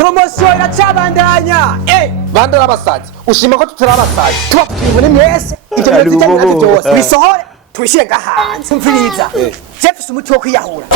promotion iracabandanya bande abasazi ushima ko tutari abasazi tubapfire mwese ibyo bintu byose bisohore twishire gahanze mfiriza Jeff umuti wo kwiyahura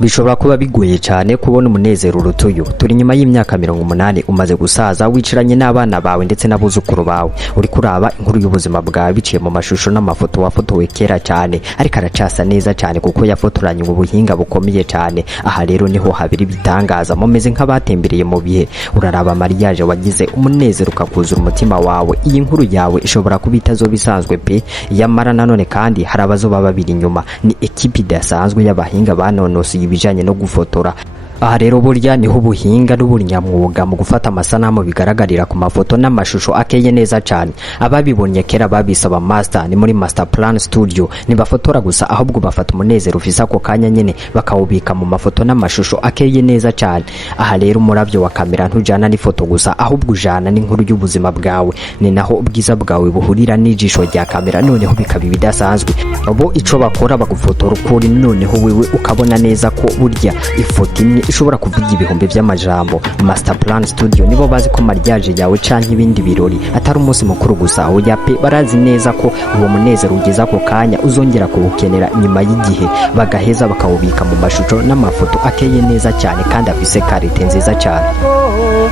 bishobora kuba bigoye cyane kubona umunezero urutuyo turi nyuma y'imyaka 80 umaze gusaza wiciranye n'abana bawe ndetse n'abuzukuru bawe uri kuraba inkuru y'ubuzima bwawe biciye mu mashusho n'amafoto wafotowe kera cyane ariko aracasa neza cyane kuko yafotoranye mu buhinga bukomeye cyane aha rero niho habiri bitangaza mumeze nk'abatembereye mu bihe uraraba mariage wagize umunezero ukakuzura umutima wawe iyi nkuru yawe ishobora kubita zo bisanzwe pe yamara nanone kandi hari abazoba babiri nyuma ni ekipi idasanzwe y'abahinga banonosoye ibijanye no gufotora aha rero burya niho ubuhinga n'ubunyamwuga mu gufata amasanamu bigaragarira ku mafoto n'amashusho akeye neza cyane ababibonye kera babisaba master ni muri master plan studio nibafotora gusa ahubwo bafata umunezero ufisa ko kanya nyene bakawubika mu mafoto n'amashusho akeye neza cyane aha rero umuravyo wa kamera ntujana n'ifoto gusa ahubwo ujana n'inkuru y'ubuzima bwawe ni naho ubwiza bwawe buhurira n'ijisho rya kamera noneho bikaba bidasanzwe abo ico bakora bagufotora ukuri noneho wewe ukabona neza ko burya ifoto imwe ishobora kuvuga ibihumbi by'amajambo master plan studio nibo bazi ko mariage yawe canke ibindi birori atari umunsi mukuru gusa oya pe barazi neza ko uwo munezero ugeza ko kanya uzongera kuwukenera nyuma y'igihe bagaheza bakawubika mu mashusho n'amafoto akeye neza cyane kandi afise karite nziza cyane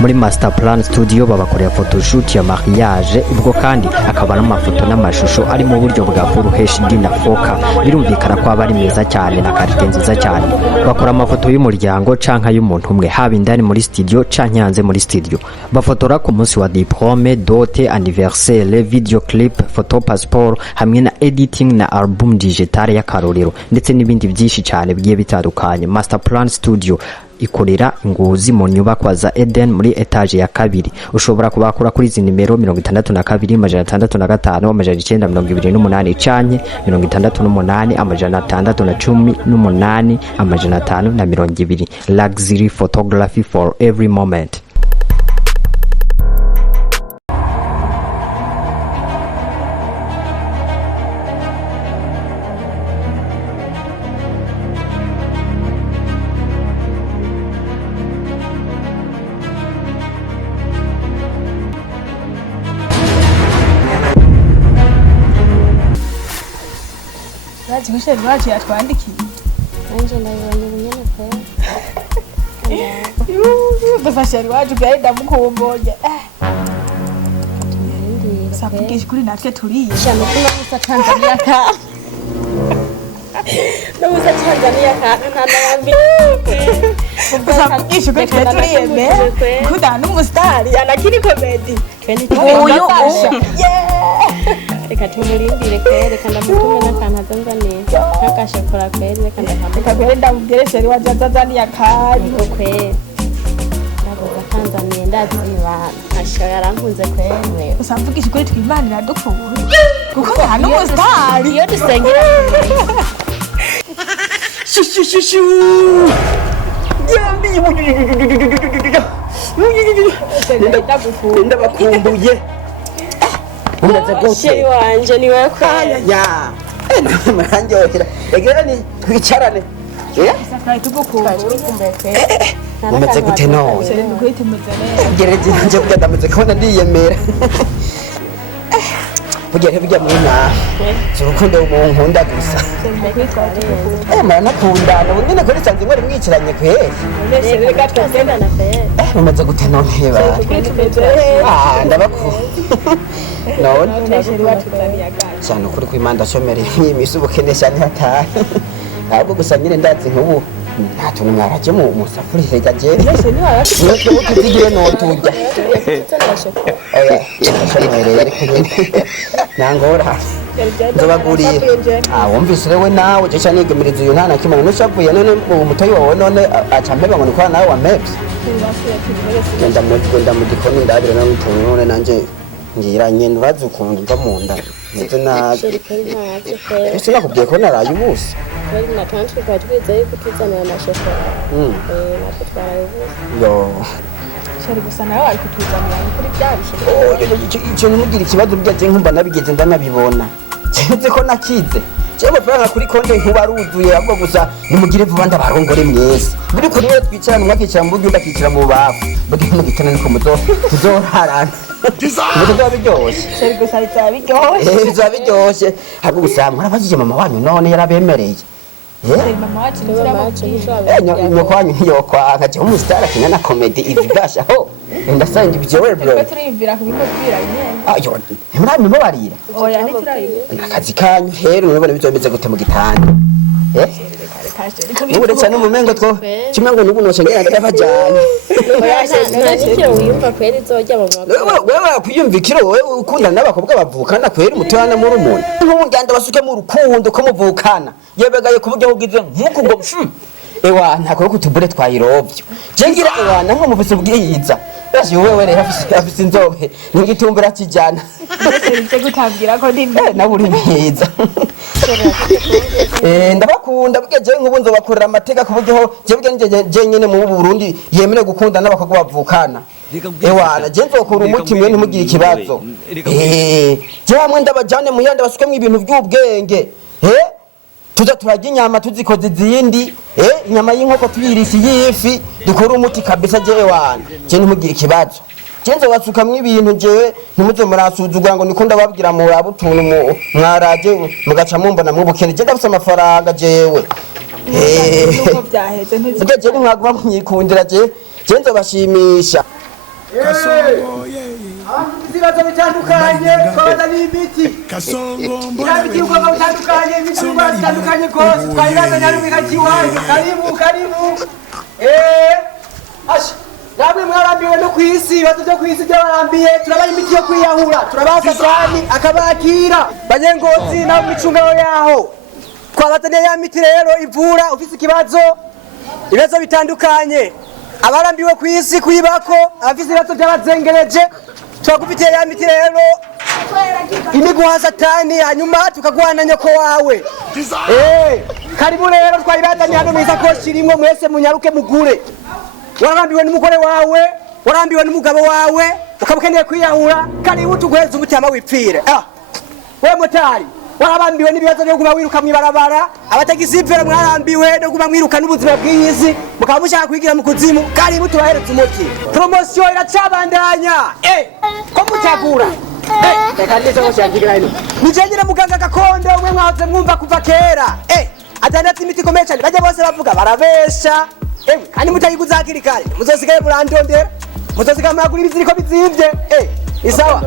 muri master plan studio babakorera photoshoot ya mariage ubwo kandi akaba n'amafoto n'amashusho ari mu buryo bwa full HD na 4K birumvikana ko aba ari meza cyane na karite nziza cyane bakora amafoto y'umuryango canka y'umuntu umwe haba indani muri studio canke hanze muri studio bafotora ku munsi wa diplome dote anniversaire video clip photo passport hamwe na editing na album digital y'akarorero ndetse n'ibindi byinshi cyane bigiye bitandukanye master plan studio ikorera Ngozi mu nyubako za Eden muri etage ya kabiri ushobora kubakura kuri izi nimero 62 amajana 605 amajana 928 canke 68 amajana 618 amajana 520 luxury photography for every moment. Michel waje yatwandikiye anje ndabonye bunyene pe bafashari waje gaida mukomboje sapukishi kuri natwe turiye shano kuna musa Tanzania ka no musa Tanzania ka kana yambi sapukishi kuri turiye me kuda n'umustar anakiri comedy uyu reka tumurindire kwere kandi amutume n'akantu azanzaniye nk'agashokora kwere kandi akamubwira ndamubwire sheri waje azanzaniye akari kwere ndagoza kanzaniye ndaziba asho yarankunze kwere usamvugisha kuri twimanira dukuru kuko nta n'umustar iyo dusengera shushu yambi ndabakumbuye Unaza gute sheri wanje ni wewe kwaya ya manje ohera egerani twicarane safari tugukumbuye umeze gute no sheri nukwita muzane gereje nje kudameze kubona ndiyemera bugere bijya muri na zurukundo nkunda gusa mara nakundana nyine kuri sanze mwari mwiciranye kweri reka twasendana pe umeze gute no heba ndabakunda none sheri wacu taniyaga cyane kuri kwimanda shomeri imisi ubukene cyane hatahe ahubwo gusa nyine ndazi nk'ubu nta tuntu mwaraje mu musafuri hega jeri nubwo tuzigiye no tujya oya shomeri yari kumwe nangora ndabaguriye wumvise rewe nawe cyo cyane ngemiriza uyu ntana kimana n'ushavuye none umutoyi wawe none acampeba ngo nikora nawe wa maps ngenda mu gikoni ndabira na mutuntu none nanje ngiranye nurazi ukuntu mva mu nda ndetse nabi ese nakubwiye ko naraye ubusa na twantwe kwa twizeye kutuzanira na shokora natwe twaraye ubusa yo sheri gusa nawe ari kutuzanira kuri byabishe icyo numugira ikibazo byaje nkumva nabigeze ndanabibona cyeze ko nakize jewe amafaranga kuri konti nkubaruzuye ahubwo gusa nimugire vuba ndabarongore mwese buri kuri we twicarana umwe akicara mu buryo undi akicara mu bubafu buri mu gitana niko tuzorarana bizoba biryoshe Sheri gusa bizaba biryoshye. bizoba biryoshe ahubwo gusa mwarabajije mama wanyu none yarabemereye Mama wacu ntizirababwira. nyoko wanyu ntiyokwanka jewe umusitari akina na komedi ibibashaho ndasanga ibyo Twebwe turiyumvira kubikubwira nyene. ayo ntimurabimubarira Oya ntiturabibwira. akazi kanyu rero mubibona bizomeze gute mu gitanda ubu ndetse n'umumengo two kimwe ngo nubu noshe ngenda yabajanye nta wiyumva kweri izojya mu maguru wewe kwiyumvikira wowe ukundana n'abakobwa bavukana kweri mutana muri umuntu nk'ubu ngenda basuke mu rukundo ko muvukana yebegaye ku buryo bugize nk'uku ngo ewa ntakora kutubure twayirovyo je ngira ewa namwe muvise ubwiyiza basi wewe rero afise inzobe n'igitumbura kijana Ese gutabwira ko ndi nawe uri mwiza ndabakunda bwe jewe nk'ubu nzobakorera amateka ku buryo je nyene mu Burundi yemere gukunda n'abakobwa bavukana ewana je nzokura umuti mwe ntimugire ikibazo je hamwe ndabajane mu yandi basukemwe ibintu by'ubwenge tuza turajya inyama tuzikoze izindi inyama y'inkoko tuyirisha y'ifi dukora umuti kabisa jewe wana je ntimugire ikibazo Jenzo wasukamwe ibintu jewe ntimuze murasuzugura ngo niko ndababwira mu rabutuntu mwaraje mugaca mumbona mu bukene je ndafite amafaranga jewe nuko byaheze Nje jewe mwaguma mwikundira je nzobashimisha Kasongo ibibazo bitandukanye twabaza n'imiti ibihugu bitandukanye ibicuruzwa bitandukanye rwose twabibaza nyarubika kiwanyu karibu asha namwe mwarambiwe no kw'isi ibibazo byo kw'isi byabarambiye turabaha imiti yo kwiyahura turabaha satani akabakira banyengozi nabo micungano yaho twabazaniye ya miti rero ivura ufise ibibazo bitandukanye abarambiwe kw'isi kuyibako abafise ibibazo by'abazengereje twagufitiye ya miti rero imiguha satani hanyuma tukaguhana nyoko wawe karibu rero twayibazaniye hano mw'isakoshi rimwe mwese munyaruke mugure warambiwe n'umugore wawe warambiwe n'umugabo wawe ukaba ukeneye kwiyahura karibu tuguheze umutima wipfire we motari warabambiwe n'ibibazo byo guma wiruka mw'ibarabara abatagisipfera mwarambiwe no guma mwiruka n'ubuzima bw'iyisi mukaba mushaka kwigira mu kuzimu karibu tubahereze umuti promotion iracabandanya ko mutagura reka ndetse mushangira ino nijengera muganga gakondo umwe mwahoze mwumva kuva kera adandatse imiti ikomeye cyane bajya bose bavuga barabesha kandi mutayiguza hakiri kare muzosigaye murandondera muzosigaye muragura ibiziriko bizimvye isawa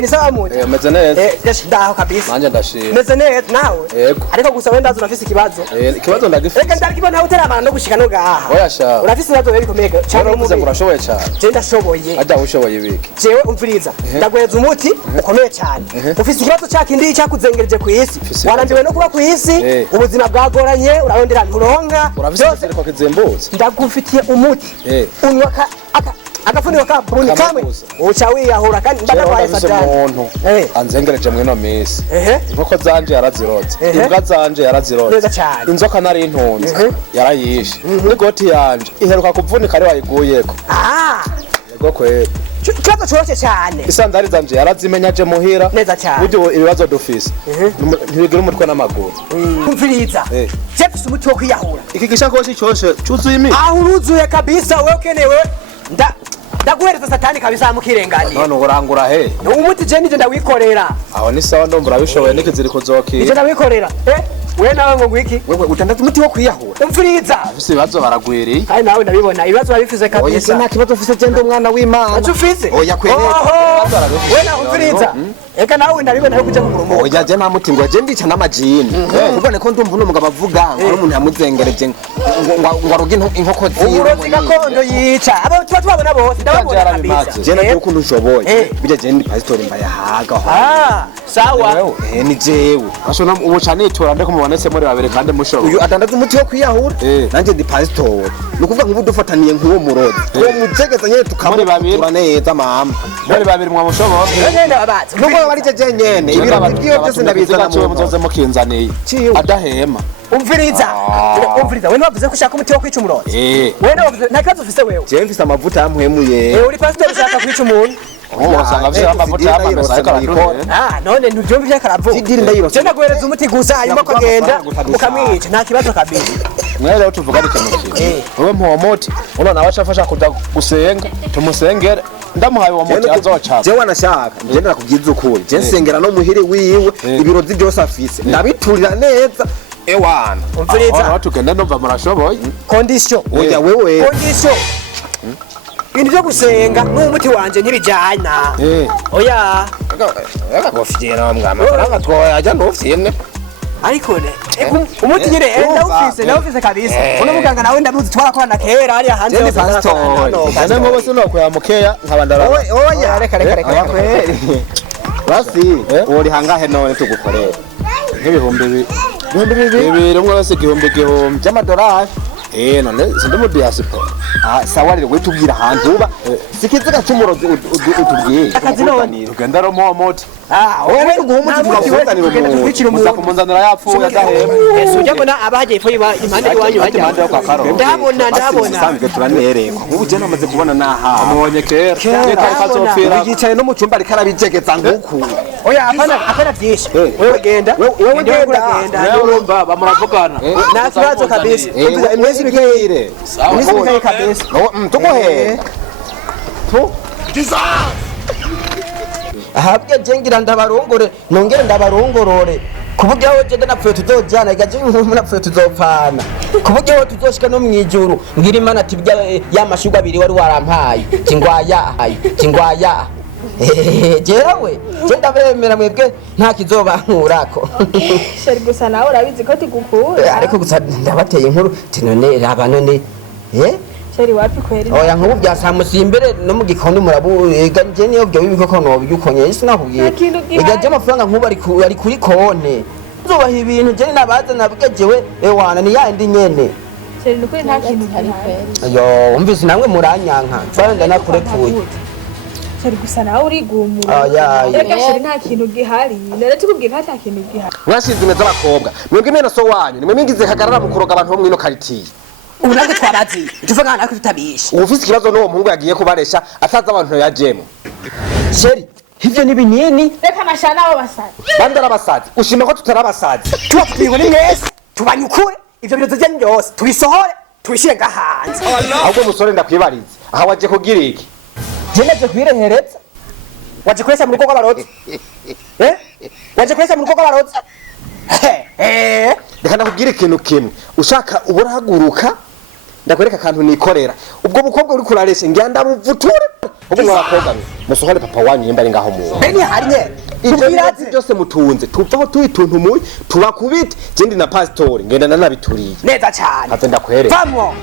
ni sawa muti meze neza ndaho kabisa nanje ndashima meze neza nawe yego ariko gusa wenda urafise ikibazo ikibazo ndagifite reka ndakibona uteramana no gushika no gaha oya sha urafise ibibazo biri komeye cyane uvuze ngo urashoboye cyane je ndashoboye ajya ushoboye ibiki jewe umviriza ndaguheza umuti ukomeye cyane ufise ikibazo cyakindi cyakuzengereje ku isi warambiwe no kuba ku isi ubuzima bwagoranye urarondera nturonka urafise ko kizembutse ndagufitiye umuti unywa agafuniko ka bruni kamwe uca wiyahura kandi ndagwaye satani umuntu anzengereje mwino misi inkoko zanje yarazirotse imbwa zanje yarazirotse inzoka nari intunze yarayishe n'igoti yanje iheruka kuvunika ari wayiguyeko yego kweli kibazo cyoroshye cyane isandari zanje yarazimenyaje muhira neza cyane buryo ibibazo dufise ntibigira umutwe n'amaguru umviriza jefuse umuti wo kwiyahura iki gishakoshi cyoshe cyuzuye imiti aho uruzuye kabisa wewe ukenewe ndaguhereza satani kabisa mukirengani none urangura he umuti je nije ndawikorera aho ni sawa ndombura bishoboye nikiziriko zoki nije ndawikorera we nawe ngo ngwiki wewe utandatu umuti wo kwiyahura umviriza ufise ibibazo baragwiriye kandi nawe ndabibona ibibazo babifize kabisa oya nta kibazo ufise je ndi umwana w'Imana ufise oya kwere we nawe umviriza eka nawe ndabibona yuko uje mu murumo oya je nta muti ngo je ndica n'amajini ubone ko ndumva n'umugabo avuga ngo umuntu yamuzengereje ngo aruge inkoko ziwe uburozi gakondo yica abo tuba tubabona bose ndababona kabisa je nagiye ukuntu ushoboye bije je ndi pastor mbayahaga sawa ni jewe ashona ubuca nitora ndeko mubonetse muri babiri kandi mushoboye uyu adandaza umuti wo kwiyahura nanje ndi pastor nukuvuga ngo udufataniye nk'uwo murozi uwo mutegeza nyene tukamura neza mama muri babiri mwamushoboye ngenda babaza nuko bari je nyene ibiro byose ndabizana mu muzoze mukinzaniye adahema umviriza we ntiwavuze ko ushaka umuti wo kwica umurozi we ntiwavuze nta kibazo ufise wewe jewe mfise amavuta yamuhemuye uri pastor ushaka kwica umuntu wasanga afise amavuta yamamesa ariko aradukora none ntubyumva ivyo karavo sidiri ndayirose cyenda guhereza umuti gusa hanyuma ukagenda ukamwica nta kibazo kabisa mwere rero tuvugane ikintu kimwe wowe mpuwo muti uno nawe ashafasha kuja gusenga tumusengere ndamuhaye uwo muti azoca jewe wanashaka je ndakubyiza ukuri je nsengera no muhire wiwe ibirozi byose afise ndabiturira neza ewana umviriza tugenda ndumva murashoboye condition oya wewe condition ibintu byo gusenga n'umuti wanje ntibijyana oya agafite namwe amafaranga twoyajya ndofine ariko ne umuti nyine ndawufise kabisa uno muganga nawe ndamuzi twarakorana kera ari hanze yo pastor nane mbo bose no kwa mukeya nkabandara oya reka basi uri hangahe none tugukorera nk'ibihumbi bibiri umwe wese igihumbi by'amadolari none sindi mu diaspora sawa rero witubwira ahantu uba sikiziga cy'umurozi utubwiye akazi none ugenda ro momote wowe guhumuza umuntu kumunzanira yapfuye adahema ujya mbona abahagiye fo impande iwanyu hajya ndabona sanzwe turanereko ubu je namaze kubona naha amubonye kera kazopfira yicaye no mu cyumba ariko arabijegeza nguku oya apana byinshi wewe genda urumva bamuravugana nta kibazo kabisa imezi bikeye kabisa tuguhere ahabwe jengira ndabarongore nongere ndabarongorore kuburyo aho je napfuye tuzojana igaje napfuye tuzopfana kuburyo aho tuzoshika no mwijuru ngira imana ati ya mashugwa abiri wari warampaye kingwaya jewe je ndabemera mwebwe nta kizobankurako sheri gusa nawe urabizi ko tigukura ariko gusa ndabateye inkuru tinone aba none sheri wapi kweri oya nkubu byasamusiye imbere no mu gikondo murabu ega je niyo byo bibiko no byukonye isi nakubwiye ega je amafaranga nkubu ari kuri konte zobaha ibintu je nabaza nabwejewe ewana ni yandi nyene sheri nukuri nta kintu kari kweri yo umvise namwe muranyanka twanda nakurekuye sheri gusa nawe urigumura ega sheri nta kintu gihari nere tukubwiye nta kintu gihari mwashize neza abakobwa mwebwe mena so wanyu nimwe mingize hagarara mu kuroga abantu bo mwino karitiye unage twabazi tuvuga nako tutabisha ufise ikibazo n'uwo muhungu yagiye kubaresha ataza abantu yajemo sheri hivyo ni binini reka mashana abo basazi bandara basazi ushima ko tutarabasazi tubapfiriwe ni mwese tubanyukure ivyo birozo byanyu byose tubisohore tubishire gahanze ahubwo musore ndakwibarize aha waje kugira iki je naje kwirehereza waje kuresa mu rugo rw'abarozi waje kuresa mu rugo rw'abarozi reka ndakubwira ikintu kimwe ushaka uburahaguruka ndakwereka akantu nikorera ubwo bukobwa uri kuraresha ngira ndabuvuture ubwo mwabakobwa musohore papa wanyu yimba ari ngaho mu beni harine ibyo biratsi byose mutunze tuvaho tuyituntu muyi tubakubite jendi na pastor ngenda nanabituriye neza cyane ave ndakwereka vamo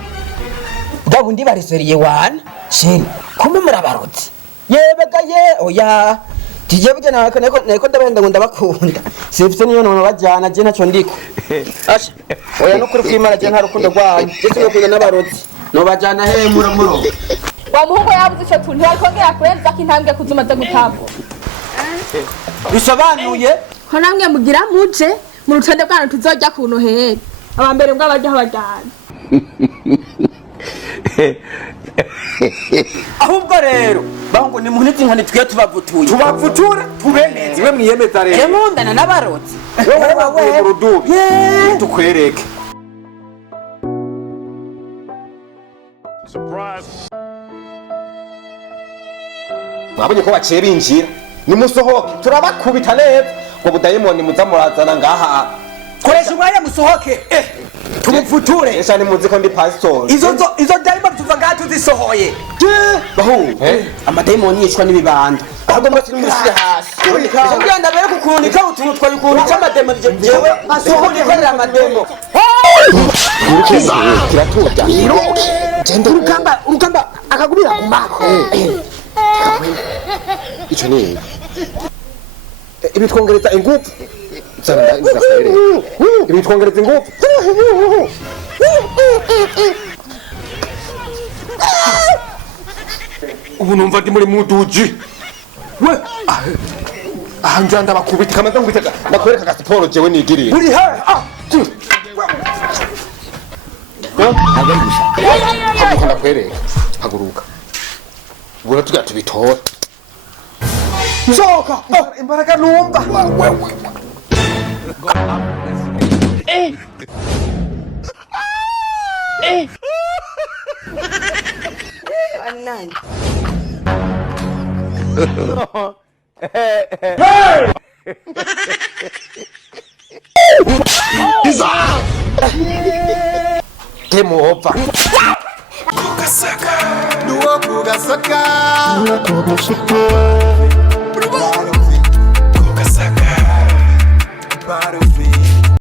gabundi bareseriye wana sheri kumbe murabarotse yebega oya tije buje nako ndabenda ngo ndabakunda sifite niyo none bajana je ntaco ndiko asha oya no kuri kwimara je nta rukundo rwanyu je sinokunda n'abarotse no bajana he muro wa muhungu yabuze ico tuntu yakongera kurenza ko intambwe kuzumaze gutambuka bisobanuye ko namwe mugira muje mu rutonde bwana tuzojya ku Noheli abambere mbwa bajya bajana ahubwo rero bahungu ni muniti nkani twiye tubavuture tubeneze iwe mwiyemeza rero nkundana n'abarotse wewe mu rudubi tukwereke mwabonye ko baciye binjira nimusohoke turabakubita neza ngo budayimoni muza murazana ngaha koresha umwanya musohoke tumuvuture esha ni muzi ko ndi pastor izo dayimoni tuva ngaha tuzisohoye bahu amadayimoni yicwa n'ibibanda ahubwo mwese nimushyire hasi ugenda mbere kukunika utuntu twayikunika amademo jewe asohokorera amademo kiratuja urugamba akagumira ku mako ico ni ibitwongereza ingufu ibitwongereza ingufu ubu numva ndi muri muduji we aha njya ndabakubita kamaze ngubita nakwereka gasiporo jewe nigiriye uri he ntabwo ari gushaka haguruka ndakwereka haguruka ubona tugira tubitora sohoka imbaraga numva Game over. Kugasaka.